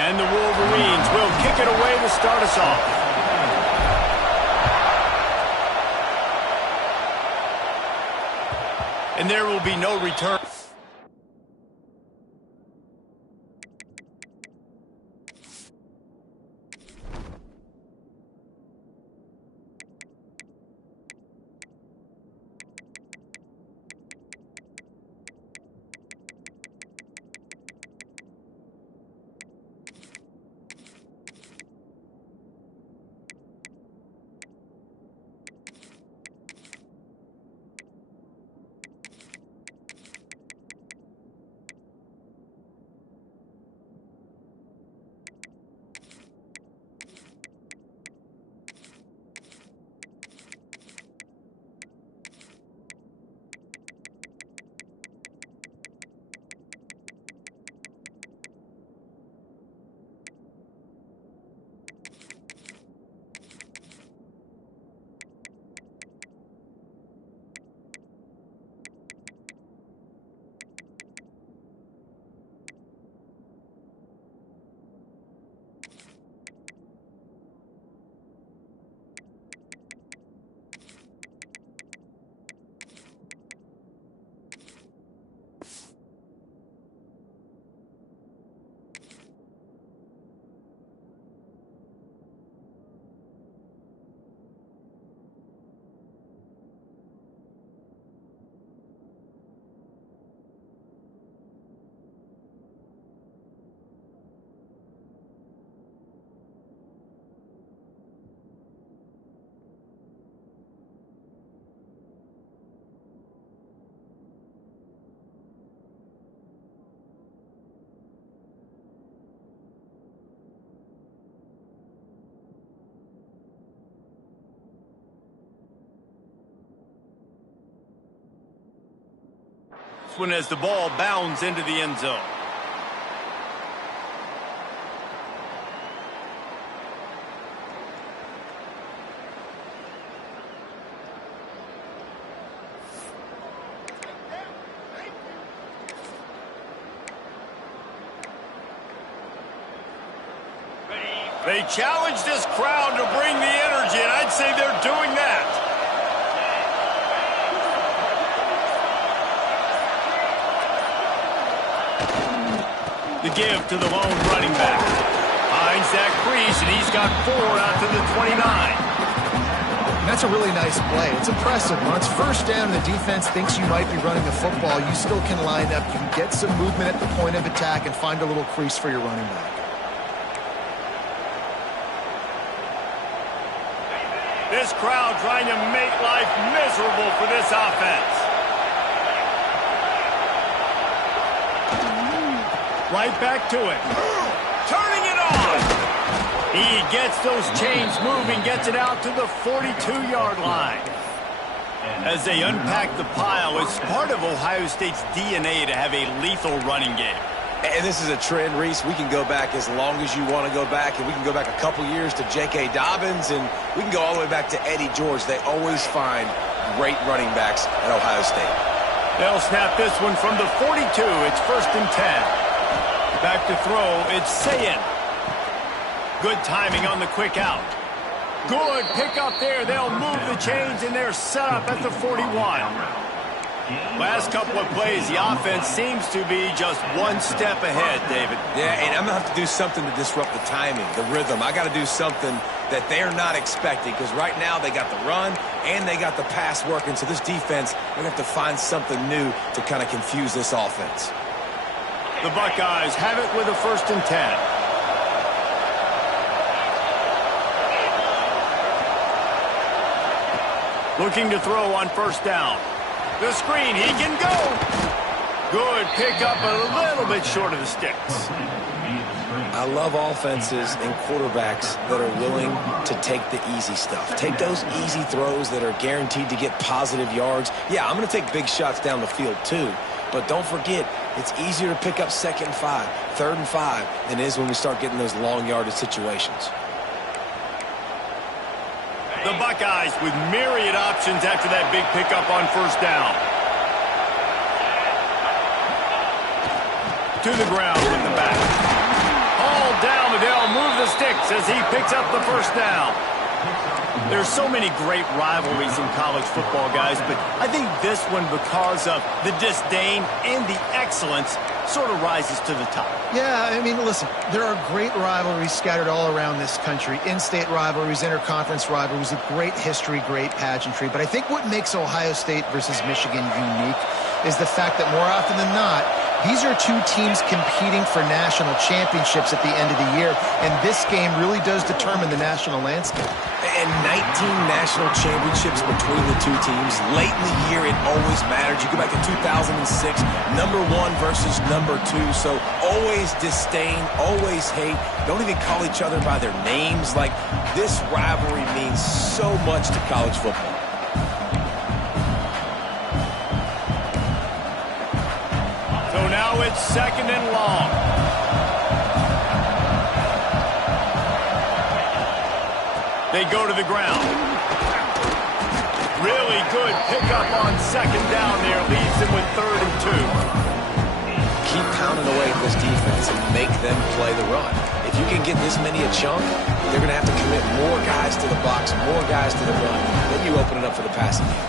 And the Wolverines will kick it away to start us off. And there will be no return. When as the ball bounds into the end zone. They challenge this crowd to bring the energy, and I'd say they're doing that. The give to the lone running back. Finds that crease, and he's got 4 out to the 29. That's a really nice play. It's impressive. When it's first down and the defense thinks you might be running the football, you still can line up. You can get some movement at the point of attack and find a little crease for your running back. This crowd trying to make life miserable for this offense. Right back to it. Turning it on. He gets those chains moving, gets it out to the 42-yard line. As they unpack the pile, it's part of Ohio State's DNA to have a lethal running game. And this is a trend, Reese. We can go back as long as you want to go back, and we can go back a couple years to J.K. Dobbins, and we can go all the way back to Eddie George. They always find great running backs at Ohio State. They'll snap this one from the 42. It's 1st and 10. Back to throw, it's Sayin. Good timing on the quick out. Good pickup there. They'll move the chains, and they're set up at the 41. Last couple of plays, the offense seems to be just one step ahead, David. Yeah, and I'm going to have to do something to disrupt the timing, the rhythm. I got to do something that they're not expecting, because right now they got the run and they got the pass working. So this defense, they're going to have to find something new to kind of confuse this offense. The Buckeyes have it with a 1st and 10. Looking to throw on 1st down. The screen, he can go. Good pickup, a little bit short of the sticks. I love offenses and quarterbacks that are willing to take the easy stuff. Take those easy throws that are guaranteed to get positive yards. Yeah, I'm going to take big shots down the field too. But don't forget, it's easier to pick up 2nd and 5, 3rd and 5 than it is when we start getting those long yardage situations. The Buckeyes with myriad options after that big pickup on 1st down. To the ground with the back. Hauled down, but they'll move the sticks as he picks up the first down. There's so many great rivalries in college football, guys, but I think this one, because of the disdain and the excellence, sort of rises to the top. Yeah, I mean, listen, there are great rivalries scattered all around this country. In-state rivalries, interconference rivalries, with great history, great pageantry. But I think what makes Ohio State versus Michigan unique is the fact that more often than not, these are two teams competing for national championships at the end of the year, and this game really does determine the national landscape. And 19 national championships between the two teams. Late in the year, it always mattered. You go back to 2006, number 1 versus number 2. So always disdain, always hate. Don't even call each other by their names. Like, this rivalry means so much to college football. So now it's 2nd and long. They go to the ground. Really good pickup on 2nd down there. Leaves them with 3rd and 2. Keep pounding away at this defense and make them play the run. If you can get this many a chunk, they're going to have to commit more guys to the box, more guys to the run. Then you open it up for the passing game.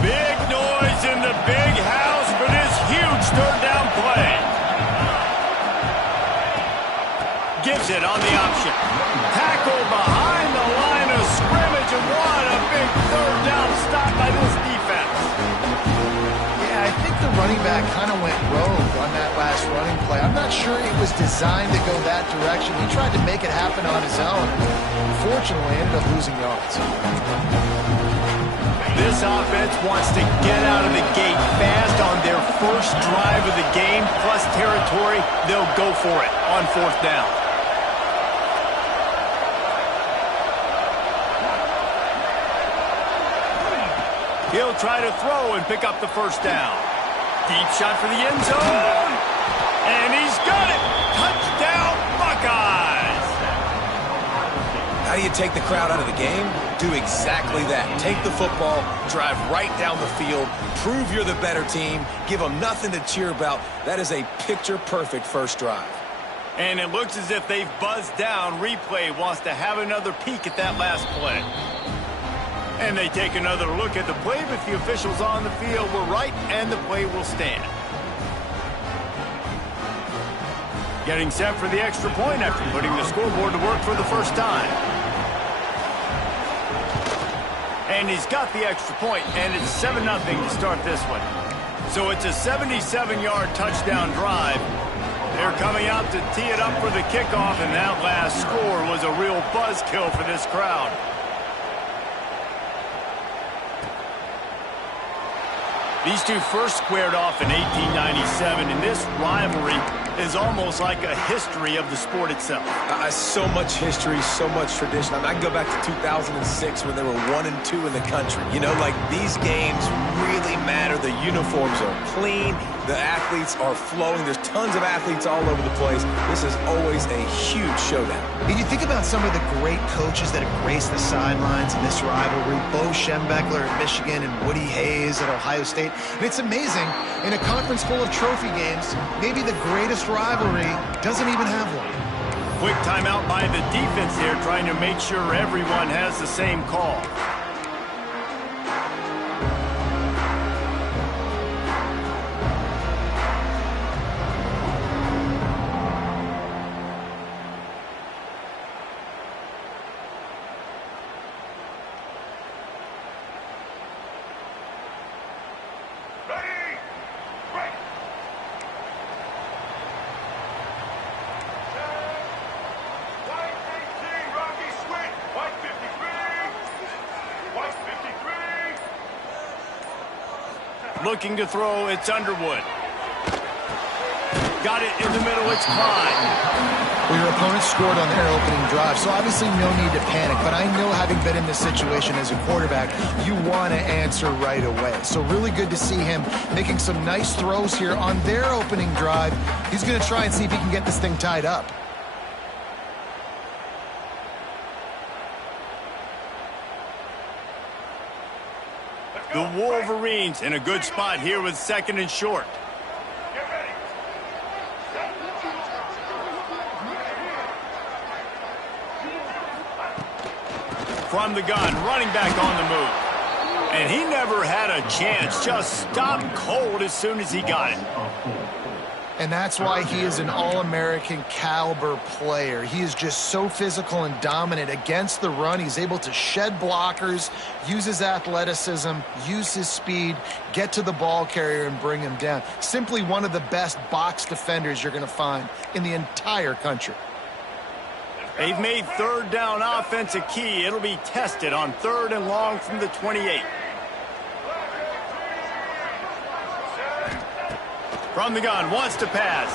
Big noise in the big house for this huge 3rd down play. Gives it on the option. Tackle behind the line of scrimmage, and what a big 3rd down stop by this defense. Yeah, I think the running back kind of went rogue on that last running play. I'm not sure it was designed to go that direction. He tried to make it happen on his own. Unfortunately, ended up losing yards. This offense wants to get out of the gate fast on their first drive of the game, plus territory. They'll go for it on 4th down. He'll try to throw and pick up the 1st down. Deep shot for the end zone. And he's got it. Touchdown, Buckeyes. How do you take the crowd out of the game? Do exactly that. Take the football, drive right down the field, prove you're the better team, give them nothing to cheer about. That is a picture-perfect first drive. And it looks as if they've buzzed down. Replay wants to have another peek at that last play. And they take another look at the play, but the officials on the field were right, and the play will stand. Getting set for the extra point after putting the scoreboard to work for the first time. And he's got the extra point, and it's 7-0 to start this one. So it's a 77-yard touchdown drive. They're coming out to tee it up for the kickoff, and that last score was a real buzzkill for this crowd. These two first squared off in 1897, and this rivalry is almost like a history of the sport itself. So much history, so much tradition. I mean, I can go back to 2006 when they were 1 and 2 in the country. You know, like, these games really matter. The uniforms are clean. The athletes are flowing. There's tons of athletes all over the place. This is always a huge showdown. And you think about some of the great coaches that have graced the sidelines in this rivalry. Bo Schembechler at Michigan and Woody Hayes at Ohio State. And it's amazing, in a conference full of trophy games, maybe the greatest rivalry doesn't even have one. Quick timeout by the defense here, trying to make sure everyone has the same call. Looking to throw, it's Underwood. Got it in the middle, it's Klein. Well, your opponent scored on their opening drive, so obviously no need to panic. But I know, having been in this situation as a quarterback, you want to answer right away. So really good to see him making some nice throws here on their opening drive. He's going to try and see if he can get this thing tied up. The Wolverines in a good spot here with 2nd and short. From the gun, running back on the move. And he never had a chance, just stopped cold as soon as he got it. And that's why he is an All-American caliber player. He is just so physical and dominant against the run. He's able to shed blockers, use his athleticism, use his speed, get to the ball carrier and bring him down. Simply one of the best box defenders you're going to find in the entire country. They've made third down offense a key. It'll be tested on 3rd and long from the 28. From the gun, wants to pass.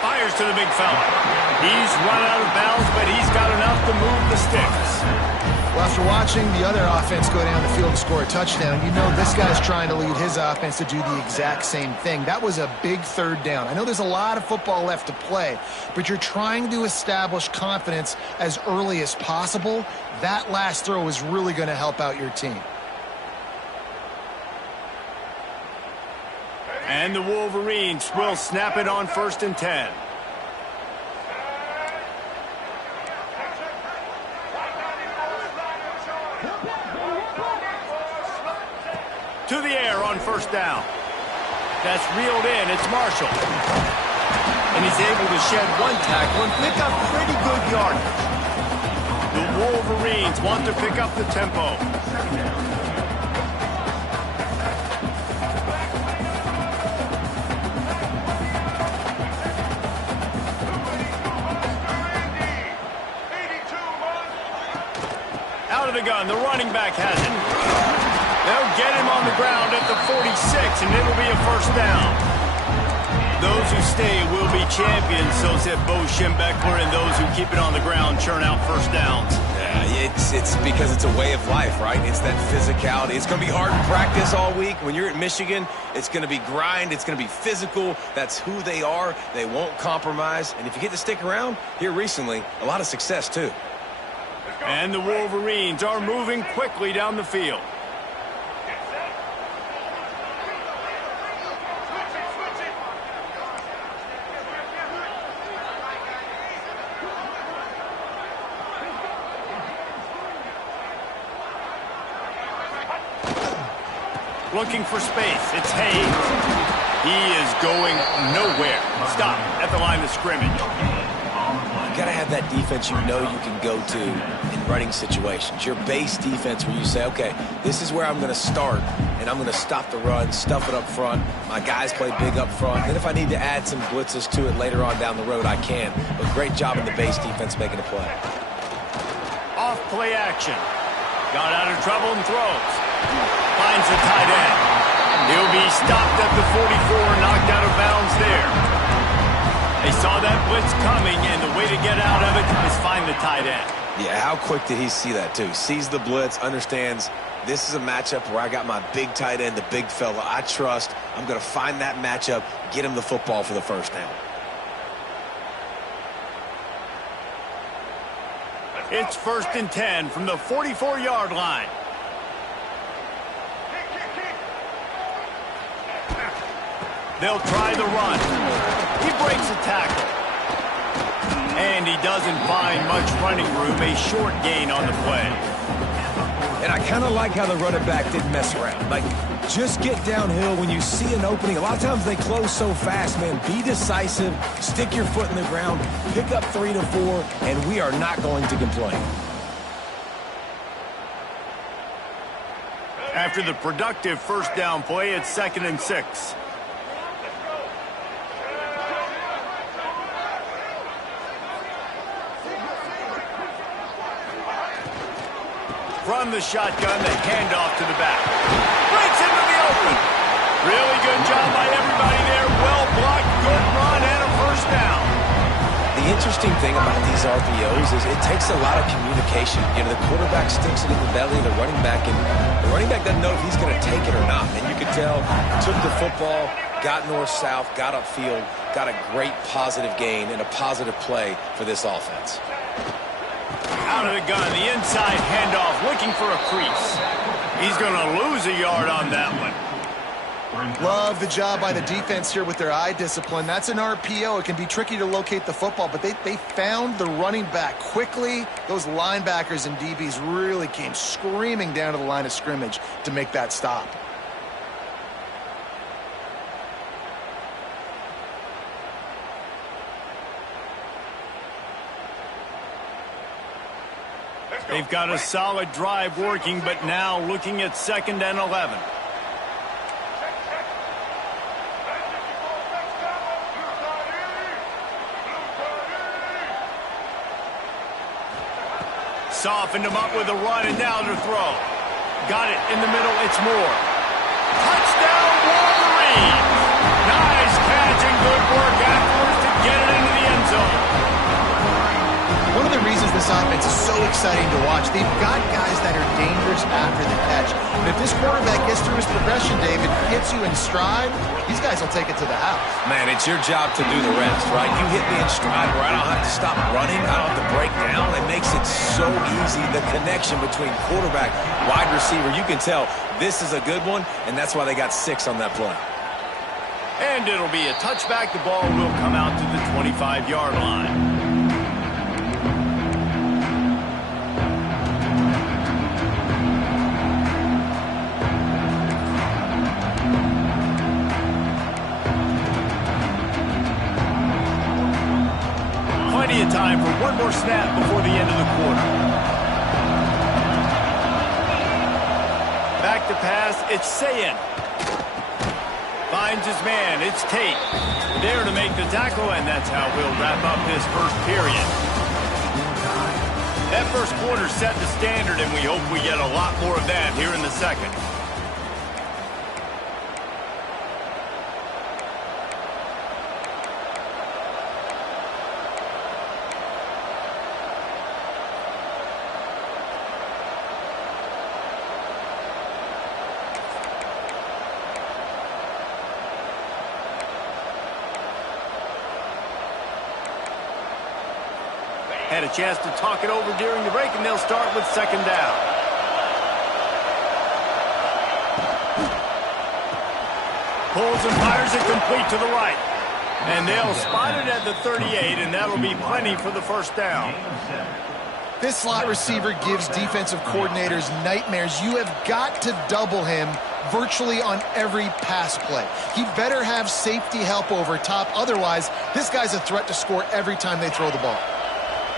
Fires to the big fella. He's run out of bounds, but he's got enough to move the sticks. Well, after watching the other offense go down the field and score a touchdown, you know this guy's trying to lead his offense to do the exact same thing. That was a big 3rd down. I know there's a lot of football left to play, but you're trying to establish confidence as early as possible. That last throw is really going to help out your team. And the Wolverines will snap it on 1st and 10. To the air on 1st down. That's reeled in. It's Marshall. And he's able to shed one tackle and pick up pretty good yardage. The Wolverines want to pick up the tempo. Out of the gun, the running back has it. They'll get him on the ground at the 46, and it'll be a 1st down. Those who stay will be champions, so said Bo Schembechler, and those who keep it on the ground churn out 1st downs. Yeah, it's because it's a way of life, right? It's that physicality. It's going to be hard in practice all week. When you're at Michigan, it's going to be grind. It's going to be physical. That's who they are. They won't compromise. And if you get to stick around here recently, a lot of success, too. And the Wolverines are moving quickly down the field. Looking for space. It's Hayes. He is going nowhere. Stop at the line of scrimmage. You got to have that defense you know you can go to in running situations. Your base defense where you say, okay, this is where I'm going to start, and I'm going to stop the run, stuff it up front. My guys play big up front. And if I need to add some blitzes to it later on down the road, I can. But great job in the base defense making a play. Off play action. Got out of trouble and throws. Finds the tight end. He'll be stopped at the 44, knocked out of bounds there. They saw that blitz coming, and the way to get out of it is find the tight end. Yeah, how quick did he see that, too? Sees the blitz, understands this is a matchup where I got my big tight end, the big fella I trust. I'm going to find that matchup, get him the football for the 1st down. It's 1st and 10 from the 44-yard line. They'll try the run. He breaks a tackle. And he doesn't find much running room, a short gain on the play. And I kind of like how the running back didn't mess around. Like, just get downhill when you see an opening. A lot of times they close so fast, man. Be decisive, stick your foot in the ground, pick up 3 to 4, and we are not going to complain. After the productive 1st down play, it's 2nd and 6. From the shotgun, the handoff to the back. Breaks into the open. Really good job by everybody there. Well blocked, good run, and a 1st down. The interesting thing about these RPOs is it takes a lot of communication. You know, the quarterback sticks it in the belly of the running back, and the running back doesn't know if he's going to take it or not. And you can tell, took the football, got north-south, got upfield, got a great positive gain and a positive play for this offense. Out of the gun, the inside handoff, looking for a crease. He's going to lose a yard on that one. Love the job by the defense here with their eye discipline. That's an RPO. It can be tricky to locate the football, but they found the running back quickly. Those linebackers and DBs really came screaming down to the line of scrimmage to make that stop. They've got a solid drive working, but now looking at 2nd and 11. Softened him up with a run, and now to throw. Got it in the middle. It's Moore. Touchdown, Wolverines! Nice catch and good work afterwards to get it into the end zone. One of the reasons this offense is so exciting to watch, they've got guys that are dangerous after the catch. And if this quarterback gets through his progression, David, hits you in stride, these guys will take it to the house. Man, it's your job to do the rest, right? You hit me in stride where I don't have to stop running. I don't have to break down. It makes it so easy. The connection between quarterback, wide receiver, you can tell this is a good one, and that's why they got 6 on that play. And it'll be a touchback. The ball will come out to the 25-yard line. Plenty of time for one more snap before the end of the quarter. Back to pass, it's Sayin. Finds his man, it's Tate. There to make the tackle, and that's how we'll wrap up this first period. That first quarter set the standard, and we hope we get a lot more of that here in the second. Had a chance to talk it over during the break, and they'll start with 2nd down. Pulls and fires it complete to the right. And they'll spot it at the 38, and that'll be plenty for the first down. This slot receiver gives defensive coordinators nightmares. You have got to double him virtually on every pass play. He better have safety help over top. Otherwise, this guy's a threat to score every time they throw the ball.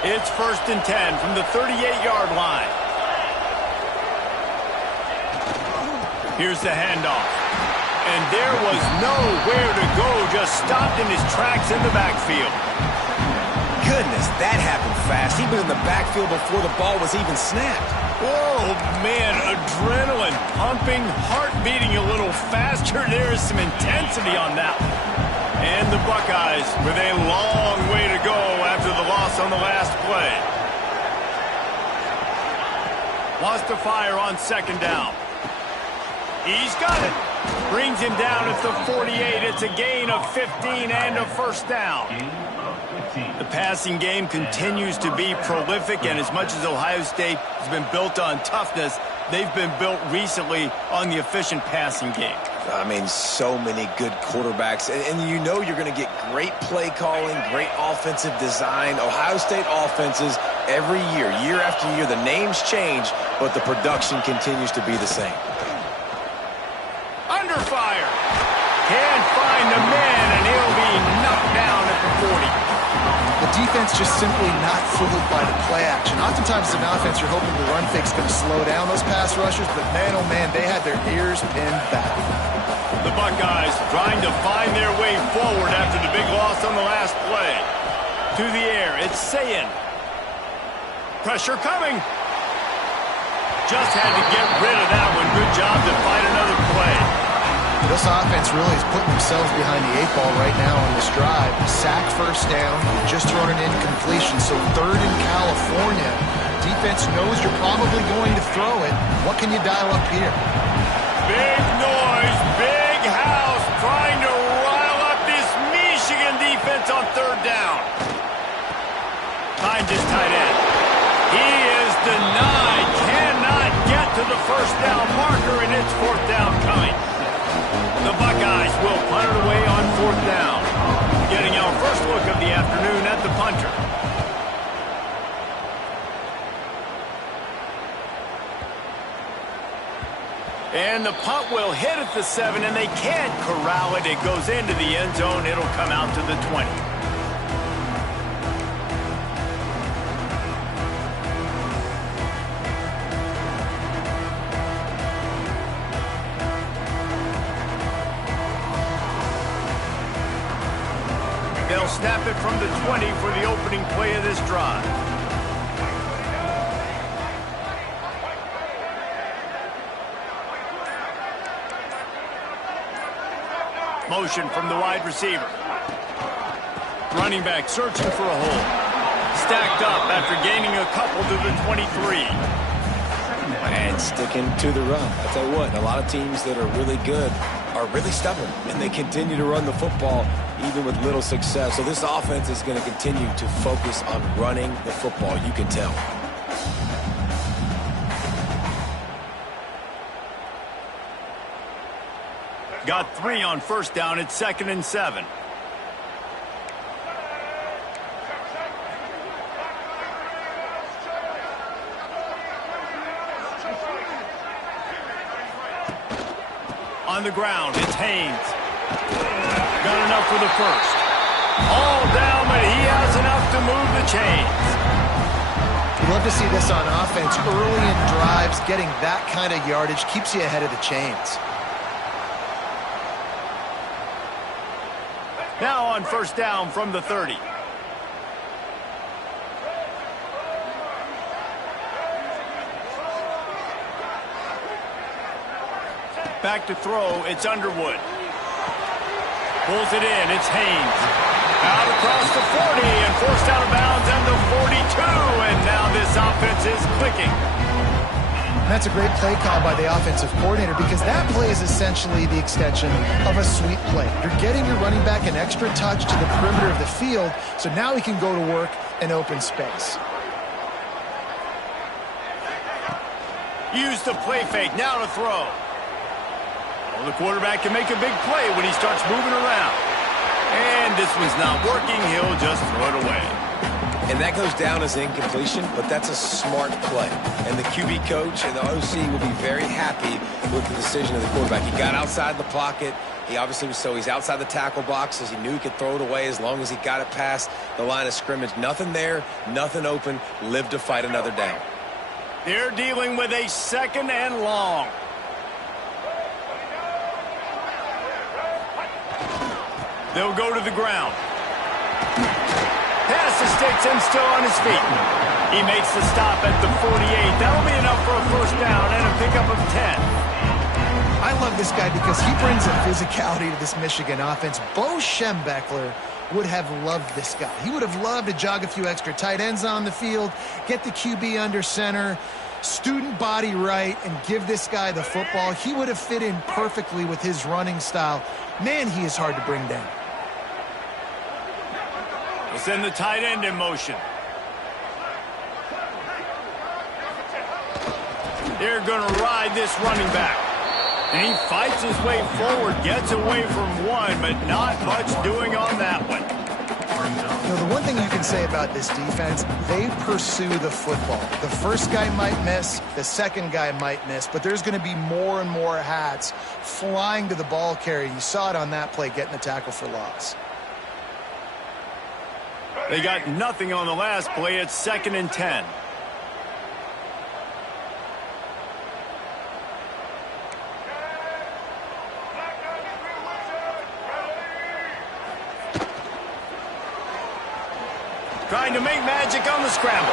It's 1st and 10 from the 38-yard line. Here's the handoff. And there was nowhere to go, just stopped in his tracks in the backfield. Goodness, that happened fast. He was in the backfield before the ball was even snapped. Oh, man, adrenaline pumping, heart beating a little faster. There is some intensity on that one. And the Buckeyes with a long way to go after the loss on the last play. Wants to fire on 2nd down. He's got it. Brings him down at the 48. It's a gain of 15 and a first down. The passing game continues to be prolific, and as much as Ohio State has been built on toughness, they've been built recently on the efficient passing game. I mean, so many good quarterbacks, and you know you're going to get great play calling, great offensive design. Ohio State offenses every year, year after year, the names change, but the production continues to be the same. Under fire. Can't find the man, and he'll be knocked down at the 40. The defense just simply not fooled by the play action. Oftentimes as an offense, you're hoping the run fake's going to slow down those pass rushers, but man, oh man, they had their ears pinned back. The Buckeyes trying to find their way forward after the big loss on the last play. To the air, it's Sayin. Pressure coming. Just had to get rid of that one. Good job to find another play. This offense really is putting themselves behind the 8 ball right now on this drive. Sack, first down, just thrown an incompletion. So 3rd in California. Defense knows you're probably going to throw it. What can you dial up here? Big noise, big house, trying to rile up this Michigan defense on 3rd down. Finds his tight end. He is denied, cannot get to the first down marker, and it's 4th down coming. The And the punt will hit at the 7, and they can't corral it. It goes into the end zone. It'll come out to the 20. They'll snap it from the 20 for the opening play of this drive. Motion from the wide receiver. Running back searching for a hole. Stacked up after gaining a couple to the 23. And sticking to the run. I tell you what, a lot of teams that are really good are really stubborn, and they continue to run the football even with little success. So this offense is going to continue to focus on running the football. You can tell. Got 3 on first down. It's 2nd and 7. On the ground, it's Haynes. Got enough for the first. All down, but he has enough to move the chains. You love to see this on offense. Early in drives, getting that kind of yardage keeps you ahead of the chains. Now on first down from the 30. Back to throw, it's Underwood. Pulls it in, it's Haynes. Out across the 40 and forced out of bounds at the 42. And now this offense is clicking. That's a great play call by the offensive coordinator because that play is essentially the extension of a sweep play. You're getting your running back an extra touch to the perimeter of the field, so now he can go to work in open space. Use the play fake, now to throw. Well, the quarterback can make a big play when he starts moving around. And this one's not working, he'll just throw it away. And that goes down as incompletion, but that's a smart play. And the QB coach and the OC will be very happy with the decision of the quarterback. He got outside the pocket. He obviously was he's outside the tackle boxes. He knew he could throw it away as long as he got it past the line of scrimmage. Nothing there, nothing open. Live to fight another down. They're dealing with a 2nd and long. They'll go to the ground. Pass the sticks and still on his feet. He makes the stop at the 48. That'll be enough for a first down and a pickup of 10. I love this guy because he brings a physicality to this Michigan offense. Bo Schembechler would have loved this guy. He would have loved to jog a few extra tight ends on the field, get the QB under center, student body right, and give this guy the football. He would have fit in perfectly with his running style. Man, he is hard to bring down. We'll send the tight end in motion. They're going to ride this running back. And he fights his way forward, gets away from one, but not much doing on that one. You know, the one thing you can say about this defense, they pursue the football. The first guy might miss, the second guy might miss, but there's going to be more and more hats flying to the ball carrier. You saw it on that play, getting the tackle for loss. They got nothing on the last play. It's 2nd and 10. Trying to make magic on the scramble.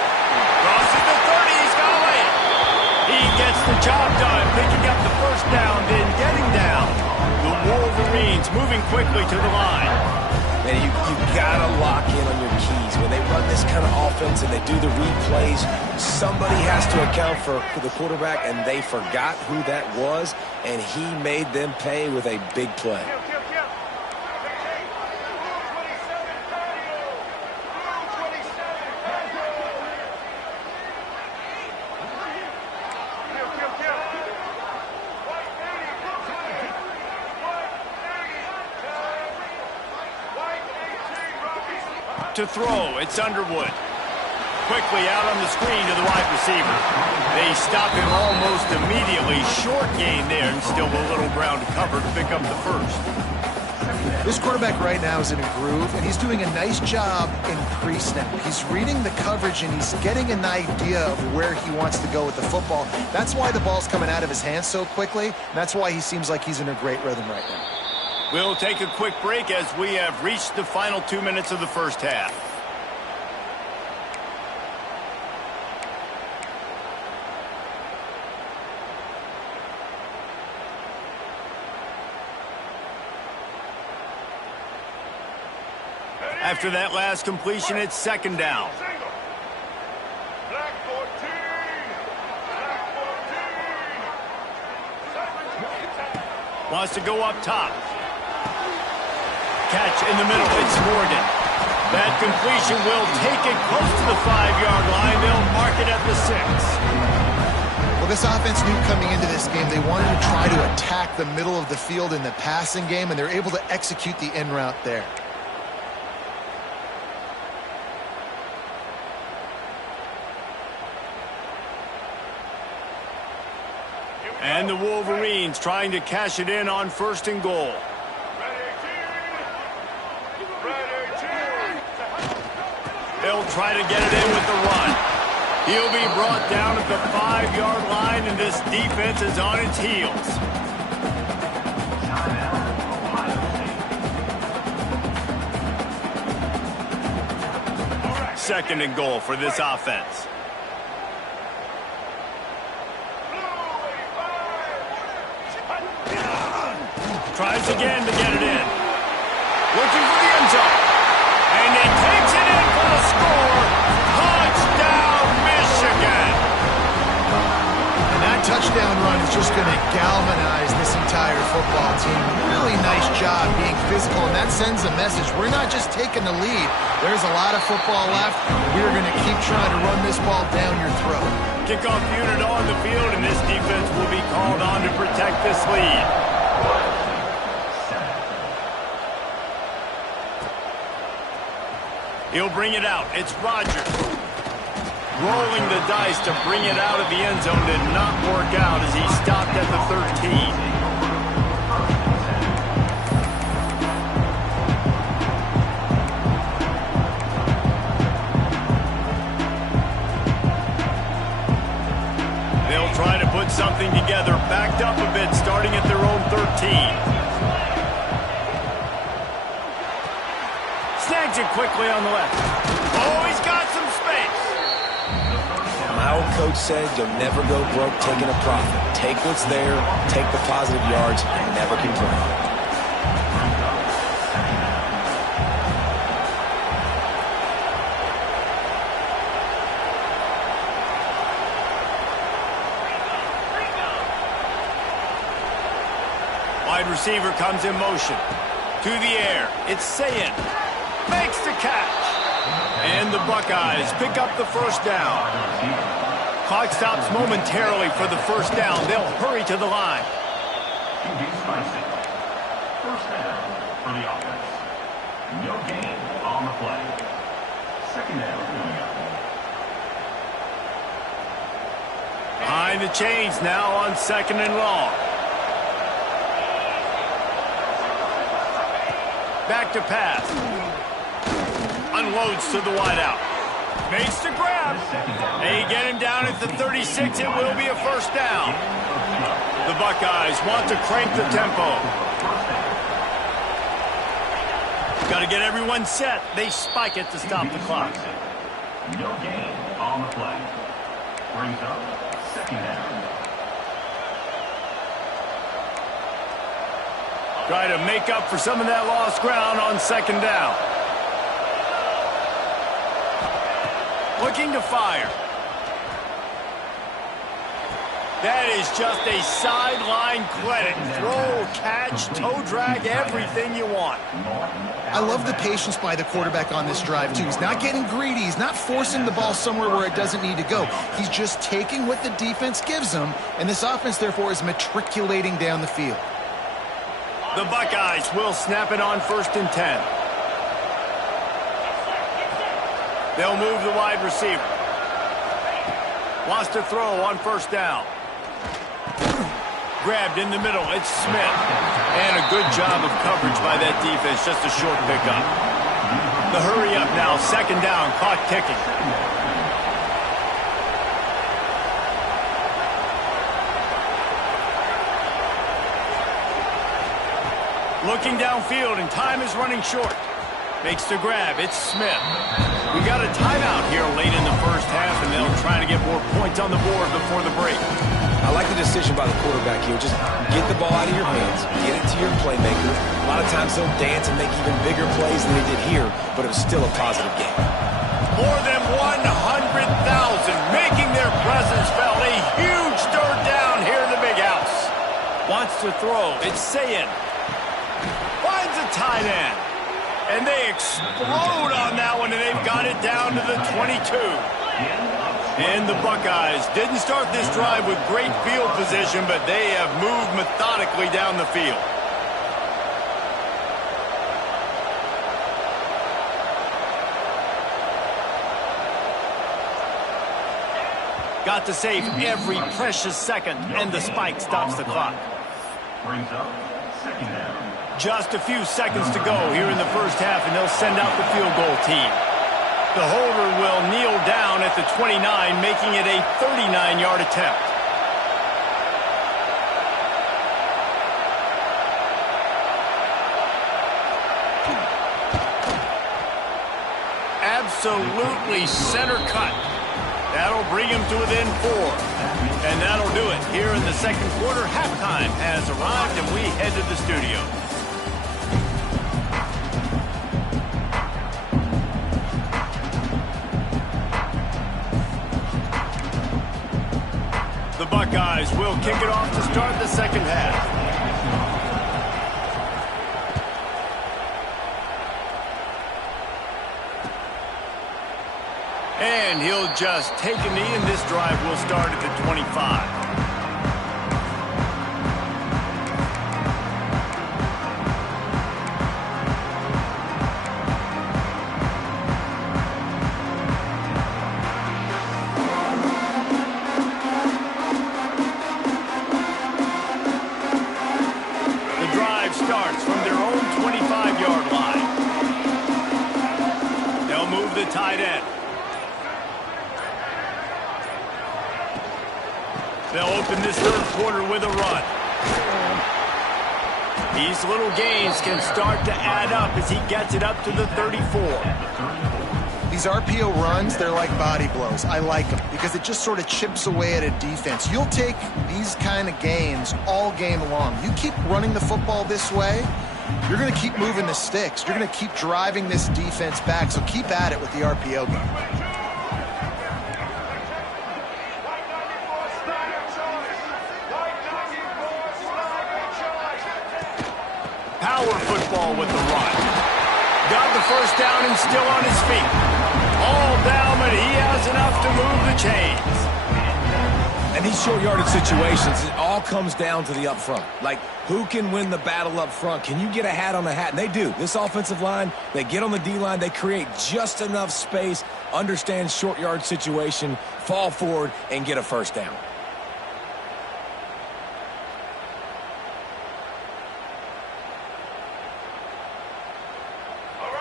Crosses the 30. He's got away. He gets the job done, picking up the first down, then getting down. The Wolverines moving quickly to the line. Man, you got to lock in on your keys. When they run this kind of offense and they do the replays, somebody has to account for the quarterback, and they forgot who that was, and he made them pay with a big play. To throw, it's Underwood. quickly out on the screen to the wide receiver. They stop him almost immediately. Short gain there, and still a little ground to cover to pick up the first. This quarterback right now is in a groove, and he's doing a nice job in pre-snap. He's reading the coverage, and he's getting an idea of where he wants to go with the football. That's why the ball's coming out of his hands so quickly, and that's why he seems like he's in a great rhythm right now. We'll take a quick break as we have reached the final 2 minutes of the first half. After that last completion, it's second down. Wants to go up top. Catch in the middle. It's Morgan. That completion will take it close to the 5-yard line. They'll mark it at the 6. Well, this offense knew coming into this game they wanted to try to attack the middle of the field in the passing game, and they're able to execute the in route there. And the Wolverines trying to cash it in on 1st and goal. They'll try to get it in with the run. He'll be brought down at the 5-yard line, and this defense is on its heels. Second and goal for this offense. Tries again to get it in. Looking for the end zone. And he takes it in for the score. Touchdown, Michigan. And that touchdown run is just going to galvanize this entire football team. Really nice job being physical, and that sends a message. We're not just taking the lead. There's a lot of football left. We're going to keep trying to run this ball down your throat. Kickoff unit on the field, and this defense will be called on to protect this lead. He'll bring it out. It's Rodgers. Rolling the dice to bring it out of the end zone did not work out as he stopped at the 13. They'll try to put something together, backed up a bit, starting at their own 13. Snags it quickly on the left. Oh, he's got some space. My old coach said you'll never go broke taking a profit. Take what's there, take the positive yards, and never complain. Wide receiver comes in motion. To the air. It's Sayin. Makes the catch. And the Buckeyes pick up the first down. Clock stops momentarily for the first down. They'll hurry to the line. First down for the offense. No gain on the play. Second down coming up. Behind the chains now on 2nd and long. Back to pass. Unloads to the wideout. Makes the grab. They get him down at the 36. It will be a first down. The Buckeyes want to crank the tempo. Got to get everyone set. They spike it to stop the clock. No gain on the play. Brings up second down. Try to make up for some of that lost ground on 2nd down. Looking to fire. That is just a sideline credit. Throw, catch, toe drag, everything you want. I love the patience by the quarterback on this drive, too. He's not getting greedy. He's not forcing the ball somewhere where it doesn't need to go. He's just taking what the defense gives him, and this offense, therefore, is matriculating down the field. The Buckeyes will snap it on 1st and 10. They'll move the wide receiver. Wants to throw on first down. Grabbed in the middle. It's Smith. And a good job of coverage by that defense. Just a short pickup. The hurry up now. Second down. Clock ticking. Looking downfield, and time is running short. Makes the grab. It's Smith. We got a timeout here late in the first half, and they'll try to get more points on the board before the break. I like the decision by the quarterback here. Just get the ball out of your hands, get it to your playmaker. A lot of times they'll dance and make even bigger plays than they did here, but it was still a positive game. More than 100,000 making their presence felt. A huge third down here in the big house. Wants to throw. It's Sayin. Finds a tight end. And they explode on that one, and they've got it down to the 22. And the Buckeyes didn't start this drive with great field position, but they have moved methodically down the field. Got to save every precious second, and the spike stops the clock. Brings up second down. Just a few seconds to go here in the first half, and they'll send out the field goal team. The holder will kneel down at the 29, making it a 39-yard attempt. Absolutely center cut. That'll bring him to within 4. And that'll do it. Here in the second quarter, halftime has arrived, and we head to the studio. The Buckeyes will kick it off to start the second half. And he'll just take a knee, and this drive will start at the 25. Starts from their own 25-yard line. They'll move the tight end. They'll open this third quarter with a run. These little gains can start to add up as he gets it up to the 34. These RPO runs, they're like body blows. I like them because it just sort of chips away at a defense. You'll take these kind of gains all game long. You keep running the football this way, you're going to keep moving the sticks. You're going to keep driving this defense back, so keep at it with the RPO game. Power football with the run. Got the first down and still on his feet. All down, but he has enough to move the chains. And these short yardage situations, it all comes down to the up front. Like, who can win the battle up front? Can you get a hat on the hat? And they do. This offensive line, they get on the D-line, they create just enough space, understand short yard situation, fall forward, and get a first down.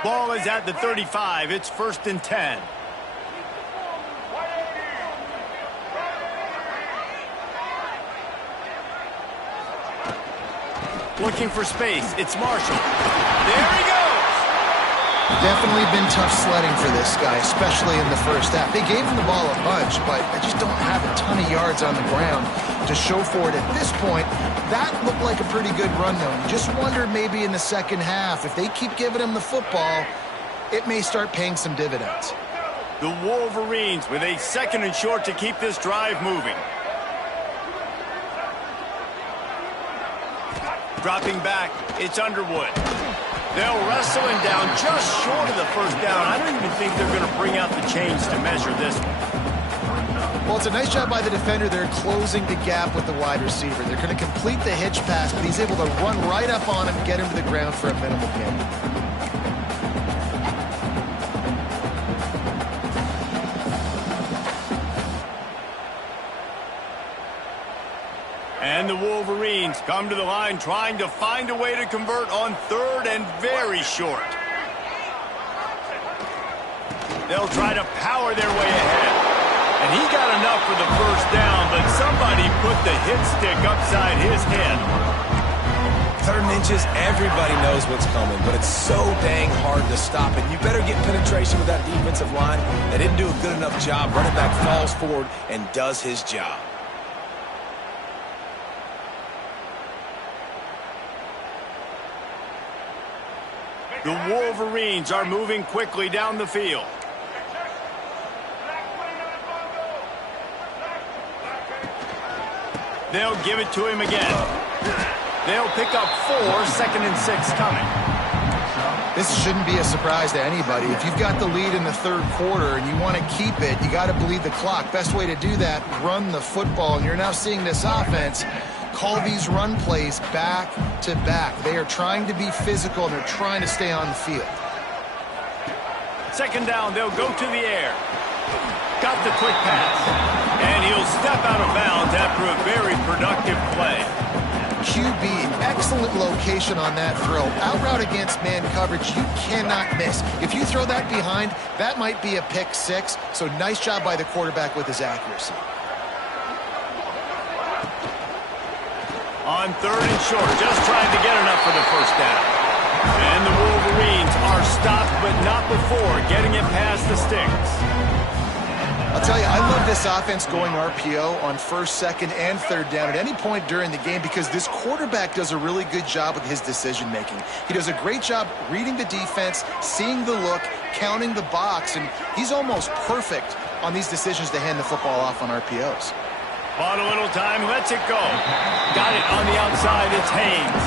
Ball is at the 35. It's 1st and 10. Looking for space. It's Marshall. There he goes. Definitely been tough sledding for this guy, especially in the first half. They gave him the ball a bunch, but they just don't have a ton of yards on the ground to show for it at this point. That looked like a pretty good run, though. You just wonder maybe in the second half, if they keep giving him the football, it may start paying some dividends. The Wolverines with a 2nd and short to keep this drive moving. Dropping back, it's Underwood. They'll wrestle him down just short of the first down. I don't even think they're going to bring out the chains to measure this one. Well, it's a nice job by the defender. They're closing the gap with the wide receiver. They're going to complete the hitch pass, but he's able to run right up on him and get him to the ground for a minimal gain. And the Wolverines come to the line trying to find a way to convert on third and very short. They'll try to power their way ahead. And he got enough for the first down, but somebody put the hit stick upside his head. 3rd and inches, everybody knows what's coming, but it's so dang hard to stop it. You better get penetration with that defensive line. They didn't do a good enough job. Running back falls forward and does his job. The Wolverines are moving quickly down the field. They'll give it to him again. They'll pick up 4, 2nd and 6 coming. This shouldn't be a surprise to anybody. If you've got the lead in the 3rd quarter and you want to keep it, you got to bleed the clock. Best way to do that, run the football. And you're now seeing this offense call these run plays back to back. They are trying to be physical and they're trying to stay on the field. 2nd down, they'll go to the air. Got the quick pass. And he'll step out of bounds after a very productive play. QB, excellent location on that throw. Out route against man coverage, you cannot miss. If you throw that behind, that might be a pick 6. So nice job by the quarterback with his accuracy. On 3rd and short, just trying to get enough for the first down. And the Wolverines are stopped, but not before getting it past the sticks. I'll tell you, I love this offense going RPO on 1st, 2nd, and 3rd down at any point during the game because this quarterback does a really good job with his decision-making. He does a great job reading the defense, seeing the look, counting the box, and he's almost perfect on these decisions to hand the football off on RPOs. Bought a little time, lets it go. Got it on the outside, it's Haynes.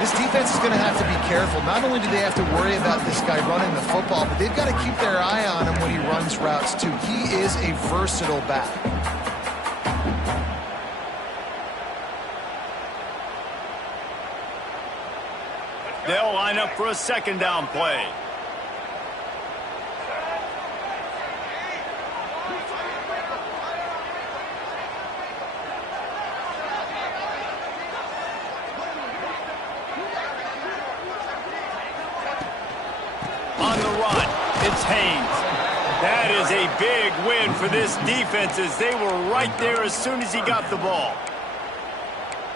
This defense is going to have to be careful. Not only do they have to worry about this guy running the football, but they've got to keep their eye on him when he runs routes too. He is a versatile back. They'll line up for a 2nd down play. On the run, it's Haynes. That is a big win for this defense as they were right there as soon as he got the ball.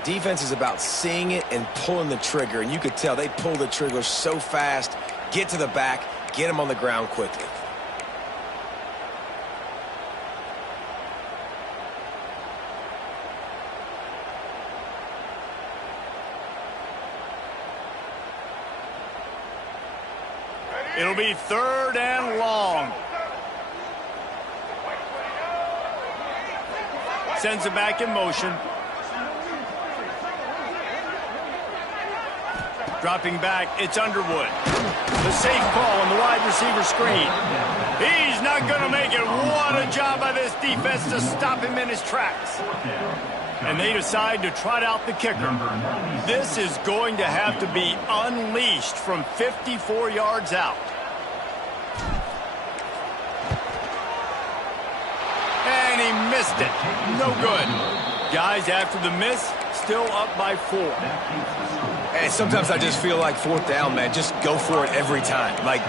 Defense is about seeing it and pulling the trigger, and you could tell they pull the trigger so fast, get to the back, get him on the ground quickly. It'll be 3rd and long. Sends it back in motion. Dropping back, it's Underwood. The safe call on the wide receiver screen. He's not going to make it. What a job by this defense to stop him in his tracks. And they decide to trot out the kicker. This is going to have to be unleashed from 54 yards out. And he missed it. No good. Guys, after the miss, still up by 4. And sometimes I just feel like 4th down, man. Just go for it every time. Like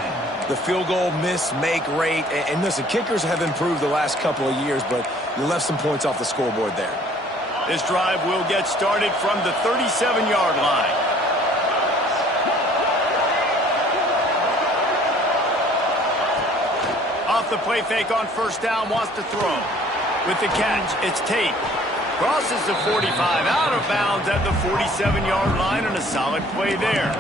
the field goal, miss, make, rate. And listen, kickers have improved the last couple of years, but you left some points off the scoreboard there. This drive will get started from the 37-yard line. Off the play fake on 1st down, wants to throw. With the catch, it's Tate. Crosses the 45, out of bounds at the 47-yard line, and a solid play there.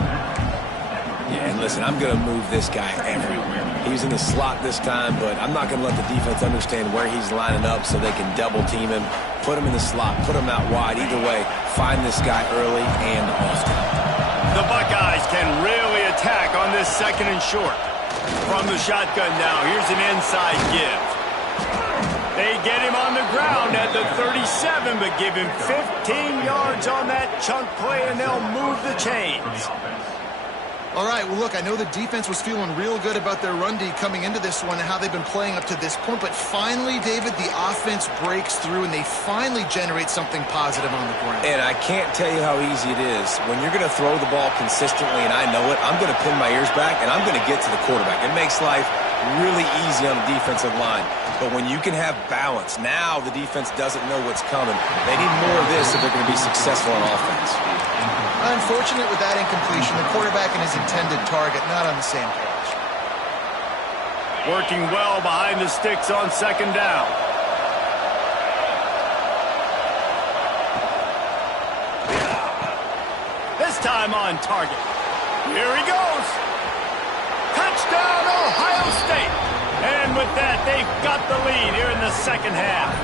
Yeah, and listen, I'm going to move this guy everywhere. He's in the slot this time, but I'm not going to let the defense understand where he's lining up so they can double team him, put him in the slot, put him out wide. Either way, find this guy early and often. The Buckeyes can really attack on this 2nd and short. From the shotgun now, here's an inside give. They get him on the ground at the 37, but give him 15 yards on that chunk play, and they'll move the chains. All right, well, look, I know the defense was feeling real good about their run D coming into this one and how they've been playing up to this point, but finally, David, the offense breaks through and they finally generate something positive on the ground. And I can't tell you how easy it is. When you're going to throw the ball consistently, and I know it, I'm going to pin my ears back and I'm going to get to the quarterback. It makes life really easy on the defensive line. But when you can have balance, now the defense doesn't know what's coming. They need more of this if they're going to be successful on offense. Unfortunate with that incompletion, the quarterback and his intended target not on the same page. Working well behind the sticks on second down. This time on target. Here he goes. Touchdown, Ohio State. And with that, they've got the lead here in the second half.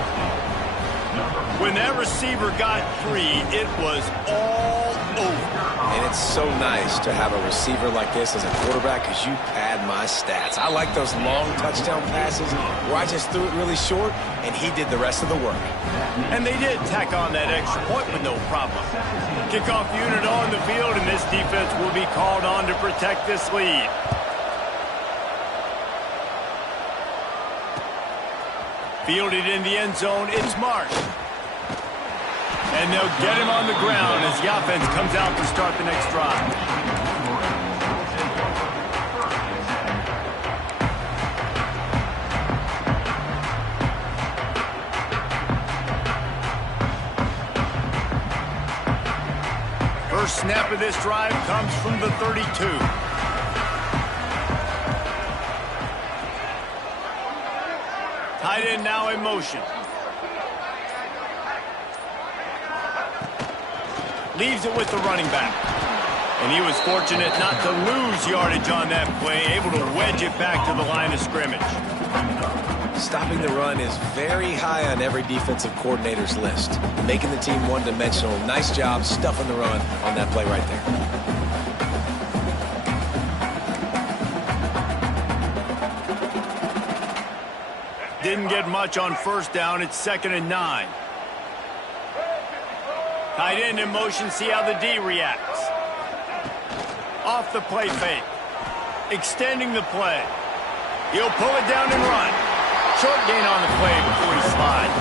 When that receiver got free, it was all over. And it's so nice to have a receiver like this as a quarterback because you pad my stats. I like those long touchdown passes where I just threw it really short and he did the rest of the work. And they did tack on that extra point with no problem. Kickoff unit on the field, and this defense will be called on to protect this lead. Fielded in the end zone, it's Mark. And they'll get him on the ground as the offense comes out to start the next drive. First snap of this drive comes from the 32. Tight end now in motion. Leaves it with the running back. And he was fortunate not to lose yardage on that play, able to wedge it back to the line of scrimmage. Stopping the run is very high on every defensive coordinator's list. Making the team one-dimensional. Nice job stuffing the run on that play right there. Didn't get much on first down. It's 2nd and 9. Tight end in motion, see how the D reacts. Off the play fake. Extending the play. He'll pull it down and run. Short gain on the play before he slides.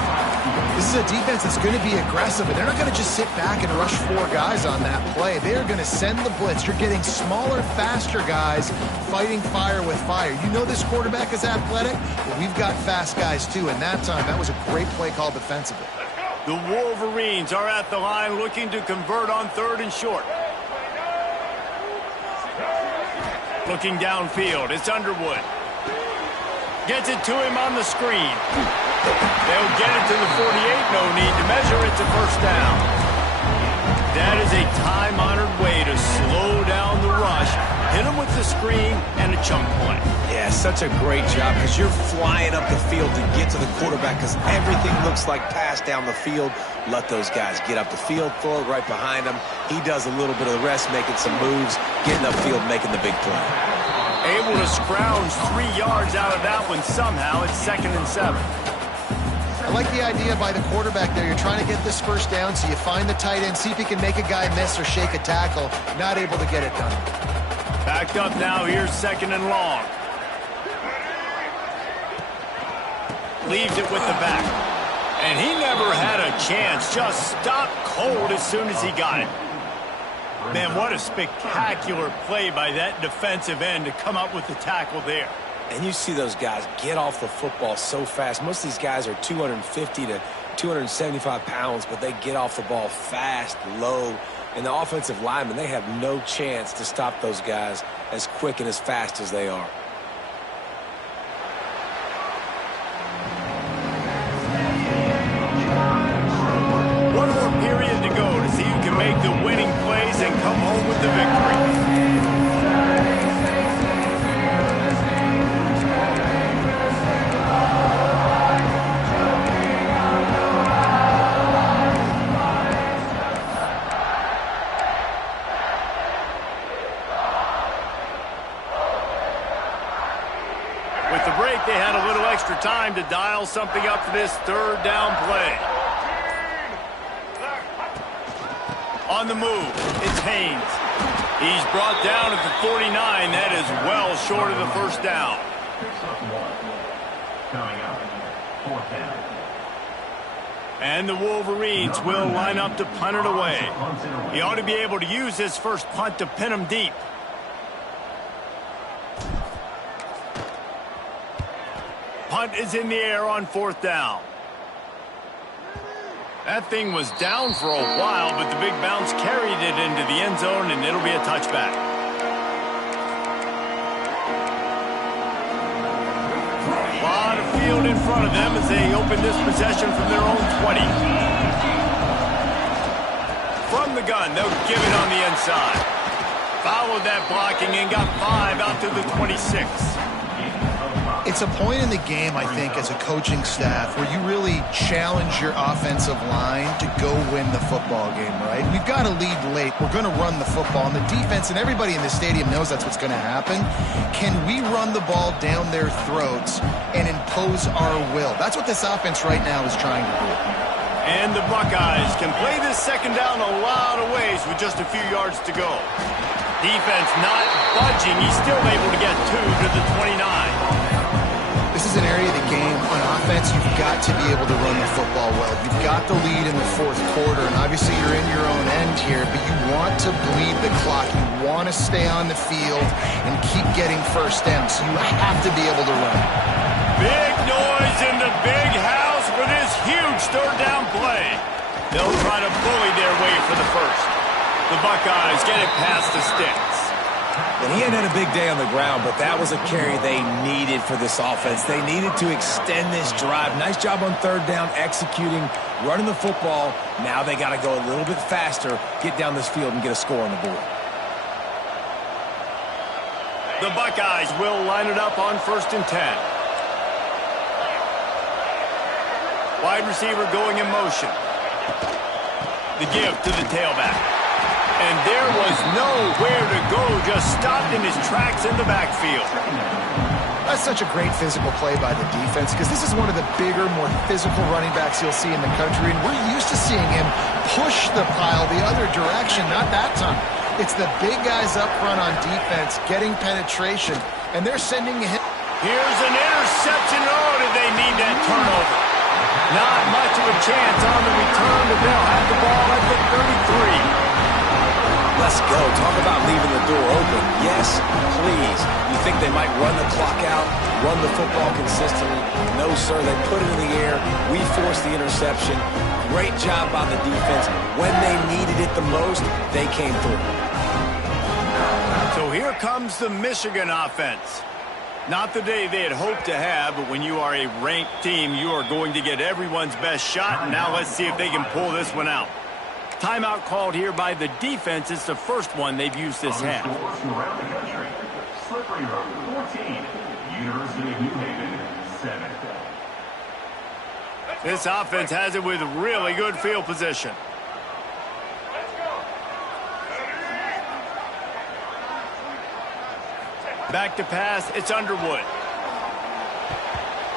This is a defense that's going to be aggressive, and they're not going to just sit back and rush 4 guys on that play. They're going to send the blitz. You're getting smaller, faster guys fighting fire with fire. You know this quarterback is athletic, but we've got fast guys too, and that time, that was a great play call defensively. The Wolverines are at the line looking to convert on 3rd and short. Looking downfield, it's Underwood. Gets it to him on the screen. They'll get it to the 48, no need to measure, it's a first down. That is a time-honored way to slow down the rush, hit him with the screen and a chunk play. Yeah, such a great job because you're flying up the field to get to the quarterback because everything looks like pass down the field. Let those guys get up the field, throw it right behind him. He does a little bit of the rest, making some moves, getting upfield, making the big play. Able to scrounge 3 yards out of that one somehow. It's 2nd and 7. I like the idea by the quarterback there. You're trying to get this first down, so you find the tight end, see if he can make a guy miss or shake a tackle. Not able to get it done. Backed up now, here's 2nd and long. Leaves it with the back. And he never had a chance, just stopped cold as soon as he got it. Man, what a spectacular play by that defensive end to come up with the tackle there. And you see those guys get off the football so fast. Most of these guys are 250 to 275 pounds, but they get off the ball fast, low. And the offensive linemen, they have no chance to stop those guys as quick and as fast as they are. One more period to go to see who can make the winning plays and come home with the victory. With the break, they had a little extra time to dial something up for this 3rd down play. On the move, it's Haynes. He's brought down at the 49. That is well short of the first down. Coming up, 4th down. And the Wolverines will line up to punt it away. He ought to be able to use this first punt to pin him deep. Punt is in the air on 4th down. That thing was down for a while, but the big bounce carried it into the end zone, and it'll be a touchback. A lot of field in front of them as they open this possession from their own 20. From the gun, they'll give it on the inside. Followed that blocking and got 5 out to the 26. It's a point in the game, I think, as a coaching staff where you really challenge your offensive line to go win the football game, right? We've got to lead late. We're going to run the football. And the defense and everybody in the stadium knows that's what's going to happen. Can we run the ball down their throats and impose our will? That's what this offense right now is trying to do. And the Buckeyes can play this second down a lot of ways with just a few yards to go. Defense not budging. He's still able to get 2 to the 29. This is an area of the game on offense you've got to be able to run the football well. You've got the lead in the 4th quarter, and obviously you're in your own end here, but you want to bleed the clock. You want to stay on the field and keep getting first down, so you have to be able to run. Big noise in the big house for this huge third down play. They'll try to bully their way for the first. The Buckeyes get it past the sticks. And he hadn't had a big day on the ground, but that was a carry they needed for this offense. They needed to extend this drive. Nice job on 3rd down, executing, running the football. Now they got to go a little bit faster, get down this field, and get a score on the board. The Buckeyes will line it up on 1st and 10. Wide receiver going in motion. The give to the tailback. And there was nowhere to go, just stopped in his tracks in the backfield. That's such a great physical play by the defense because this is one of the bigger, more physical running backs you'll see in the country, and we're used to seeing him push the pile the other direction, not that time. It's the big guys up front on defense getting penetration, and they're sending a hit. Here's an interception. Oh, did they need that turnover? Not much of a chance on the return, but they'll have the ball at the 33. Let's go. Talk about leaving the door open. Yes, please. You think they might run the clock out, run the football consistently? No, sir. They put it in the air. We forced the interception. Great job by the defense. When they needed it the most, they came through. So here comes the Michigan offense. Not the day they had hoped to have, but when you are a ranked team, you are going to get everyone's best shot. And now let's see if they can pull this one out. Timeout called here by the defense. It's the first one they've used this half. Around the country. Slippery Rock 14, University of New Haven 7. This offense has it with really good field position. Back to pass, it's Underwood.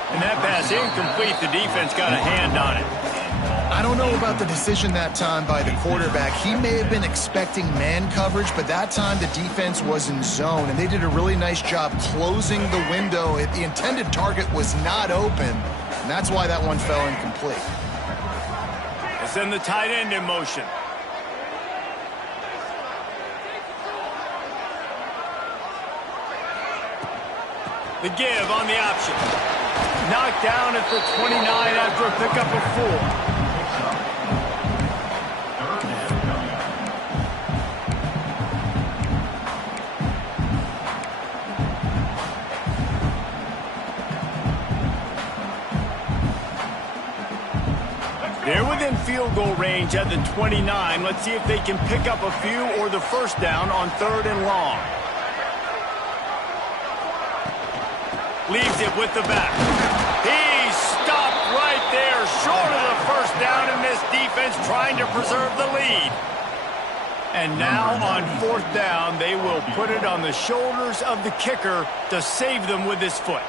And that pass incomplete. The defense got a hand on it. I don't know about the decision that time by the quarterback. He may have been expecting man coverage, but that time the defense was in zone, and they did a really nice job closing the window. The intended target was not open, and that's why that one fell incomplete. They send the tight end in motion. The give on the option. Knocked down at the 29 after a pickup of 4. They're within field goal range at the 29. Let's see if they can pick up a few or the first down on 3rd and long. Leaves it with the back. He stopped right there, short of the first down, and this defense trying to preserve the lead. And now on 4th down, they will put it on the shoulders of the kicker to save them with his foot.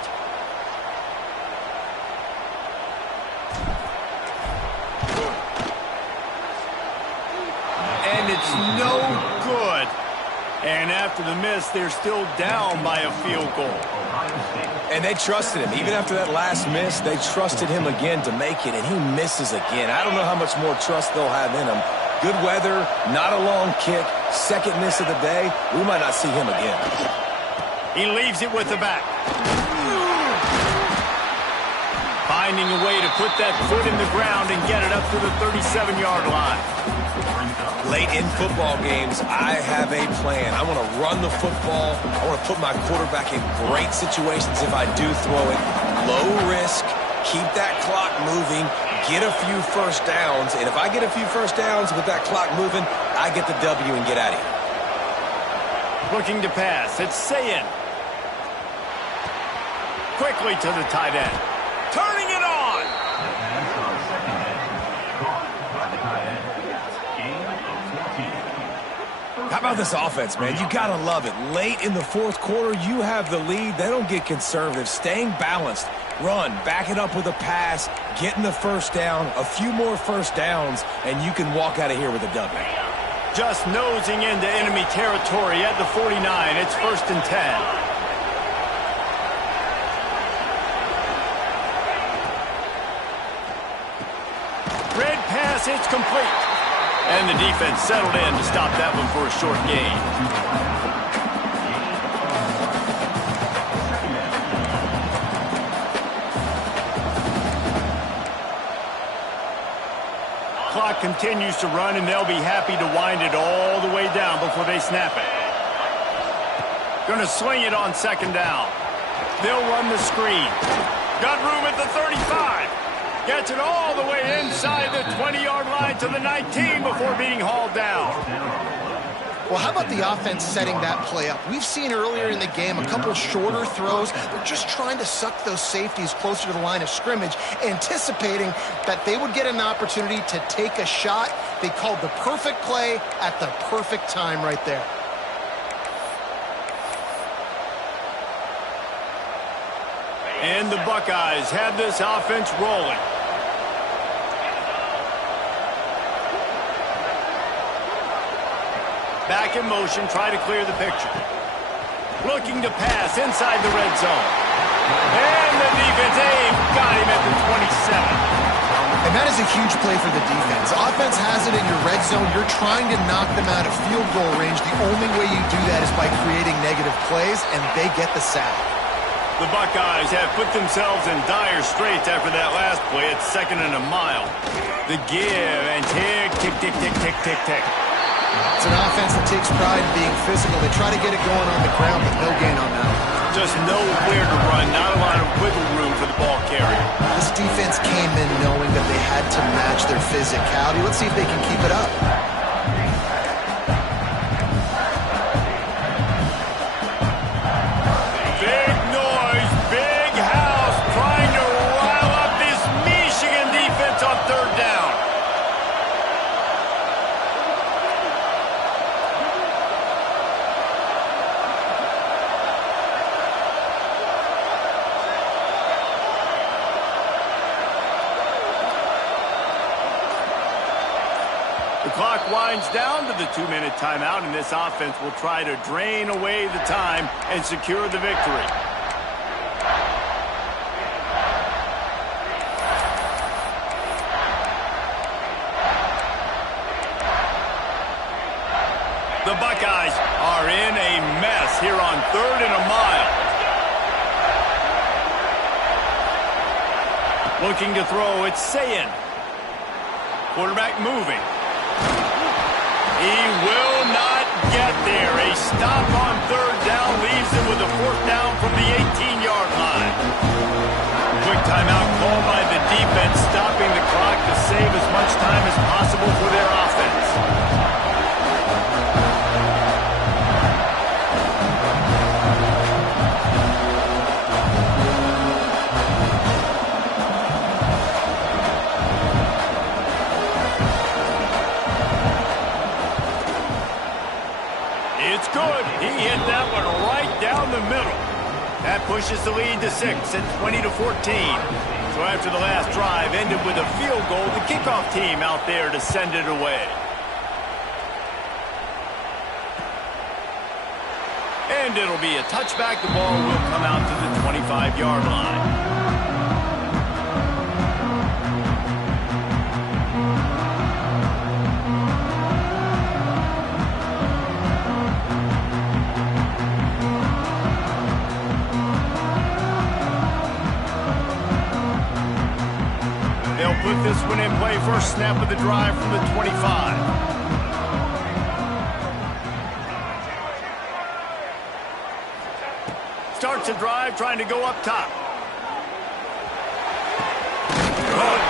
And it's no good. And after the miss, they're still down by a field goal. And they trusted him. Even after that last miss, they trusted him again to make it, and he misses again. I don't know how much more trust they'll have in him. Good weather, not a long kick, second miss of the day. We might not see him again. He leaves it with the back. Finding a way to put that foot in the ground and get it up to the 37-yard line. Late in football games, I have a plan. I want to run the football. I want to put my quarterback in great situations if I do throw it. Low risk, keep that clock moving, get a few first downs. And if I get a few first downs with that clock moving, I get the W and get out of here. Looking to pass. It's Sayin. Quickly to the tight end. Turning it on. How about this offense, man? You got to love it. Late in the fourth quarter, you have the lead. They don't get conservative. Staying balanced. Run, back it up with a pass, getting the first down, a few more first downs, and you can walk out of here with a W. Just nosing into enemy territory at the 49. It's 1st and 10. Red pass, it's complete. And the defense settled in to stop that one for a short gain. Clock continues to run, and they'll be happy to wind it all the way down before they snap it. Going to sling it on 2nd down. They'll run the screen. Got room at the 35. Gets it all the way inside the 20-yard line to the 19 before being hauled down. Well, how about the offense setting that play up? We've seen earlier in the game a couple shorter throws. They're just trying to suck those safeties closer to the line of scrimmage, anticipating that they would get an opportunity to take a shot. They called the perfect play at the perfect time right there. And the Buckeyes have this offense rolling. Back in motion, try to clear the picture. Looking to pass inside the red zone. And the defense got him at the 27. And that is a huge play for the defense. Offense has it in your red zone. You're trying to knock them out of field goal range. The only way you do that is by creating negative plays, and they get the sack. The Buckeyes have put themselves in dire straits after that last play. It's 2nd and a mile. The give and tick, tick, tick, tick, tick, tick, tick. It's an offense that takes pride in being physical. They try to get it going on the ground, but no gain on that. Just nowhere to run, not a lot of wiggle room for the ball carrier. This defense came in knowing that they had to match their physicality. Let's see if they can keep it up. Big noise, big house, trying to rile up this Michigan defense on 3rd down. The clock winds down to the 2-minute timeout, and this offense will try to drain away the time and secure the victory. The Buckeyes are in a mess here on 3rd and a mile. Looking to throw, it's Sayin. Quarterback moving. He will not get there. A stop on 3rd down leaves him with a 4th down from the 18-yard line. Quick timeout called by the defense, stopping the clock to save as much time as possible for their offense. It's good. He hit that one right down the middle. That pushes the lead to 6 at 20-14. So after the last drive ended with a field goal, the kickoff team out there to send it away. And it'll be a touchback. The ball will come out to the 25-yard line. They'll put this one in play. First snap of the drive from the 25. Starts a drive trying to go up top.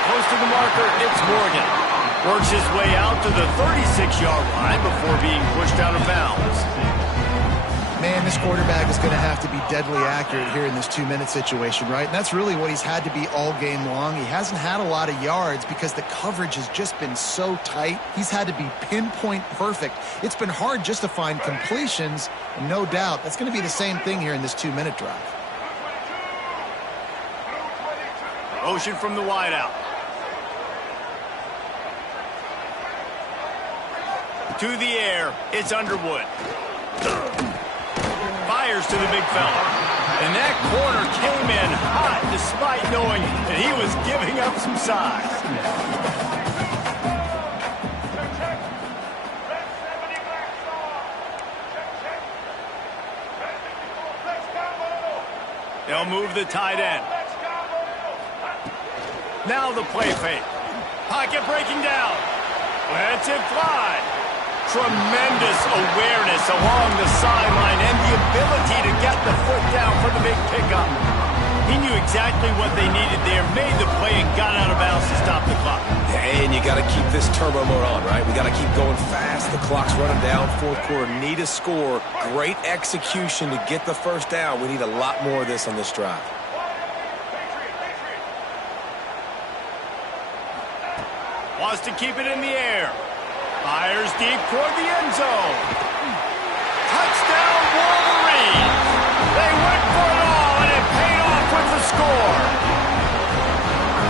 Close to the marker, it's Morgan. Works his way out to the 36-yard line before being pushed out of bounds. Man, this quarterback is going to have to be deadly accurate here in this 2-minute situation, right? And that's really what he's had to be all game long. He hasn't had a lot of yards because the coverage has just been so tight. He's had to be pinpoint perfect. It's been hard just to find completions, and no doubt that's going to be the same thing here in this 2-minute drive. Motion from the wideout. To the air, it's Underwood. Fires to the big fella. And that corner came in hot despite knowing that he was giving up some size. They'll move the tight end. Now the play fake. Pocket breaking down. Lets it fly. Tremendous awareness along the sideline and the ability to get the foot down for the big pickup. He knew exactly what they needed there, made the play, and got out of bounds to stop the clock. And you got to keep this turbo mode on, right? We got to keep going fast. The clock's running down. Fourth quarter, need a score. Great execution to get the first down. We need a lot more of this on this drive. Wants to keep it in the air. Fires deep toward the end zone. Touchdown, Wolverines! They went for it all, and it paid off with the score.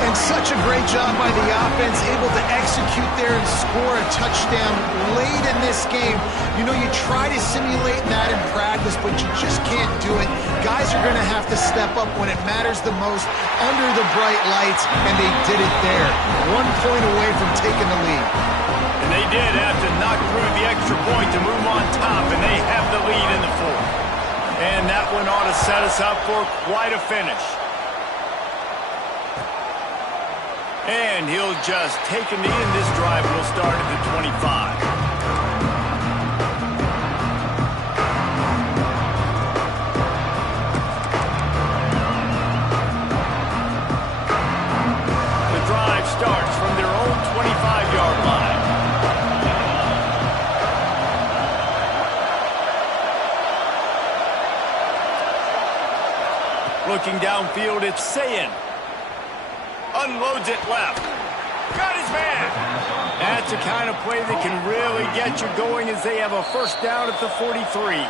And such a great job by the offense, able to execute there and score a touchdown late in this game. You know, you try to simulate that in practice, but you just can't do it. Guys are going to have to step up when it matters the most under the bright lights, and they did it there. 1 point away from taking the lead. And they did have to knock through the extra point to move on top, and they have the lead in the fourth. And that one ought to set us up for quite a finish. And he'll just take a knee, and this drive will start at the 25. The drive starts from their own 25-yard line. Looking downfield, it's Sayin. Unloads it left. Got his man. That's the kind of play that can really get you going as they have a first down at the 43.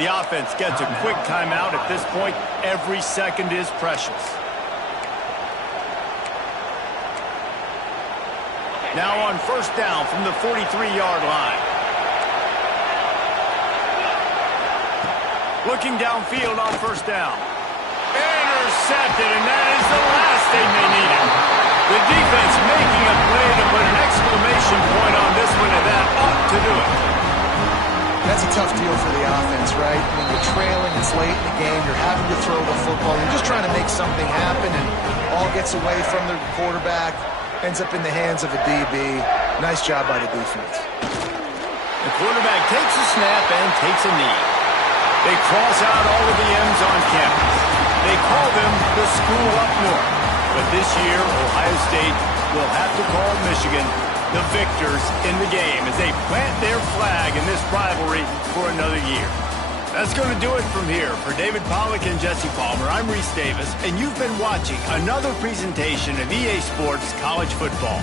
The offense gets a quick timeout at this point. Every second is precious. Now on first down from the 43-yard line. Looking downfield on first down. Intercepted, and that is the last thing they needed. The defense making a play to put an exclamation point on this one, and that ought to do it. That's a tough deal for the offense, right? I mean, you're trailing, it's late in the game, you're having to throw the football, you're just trying to make something happen, and all gets away from the quarterback, ends up in the hands of a DB. Nice job by the defense. The quarterback takes a snap and takes a knee. They cross out all of the M's on campus. They call them the school up north. But this year, Ohio State will have to call Michigan the victors in the game as they plant their flag in this rivalry for another year. That's going to do it from here. For David Pollack and Jesse Palmer, I'm Reese Davis, and you've been watching another presentation of EA Sports College Football.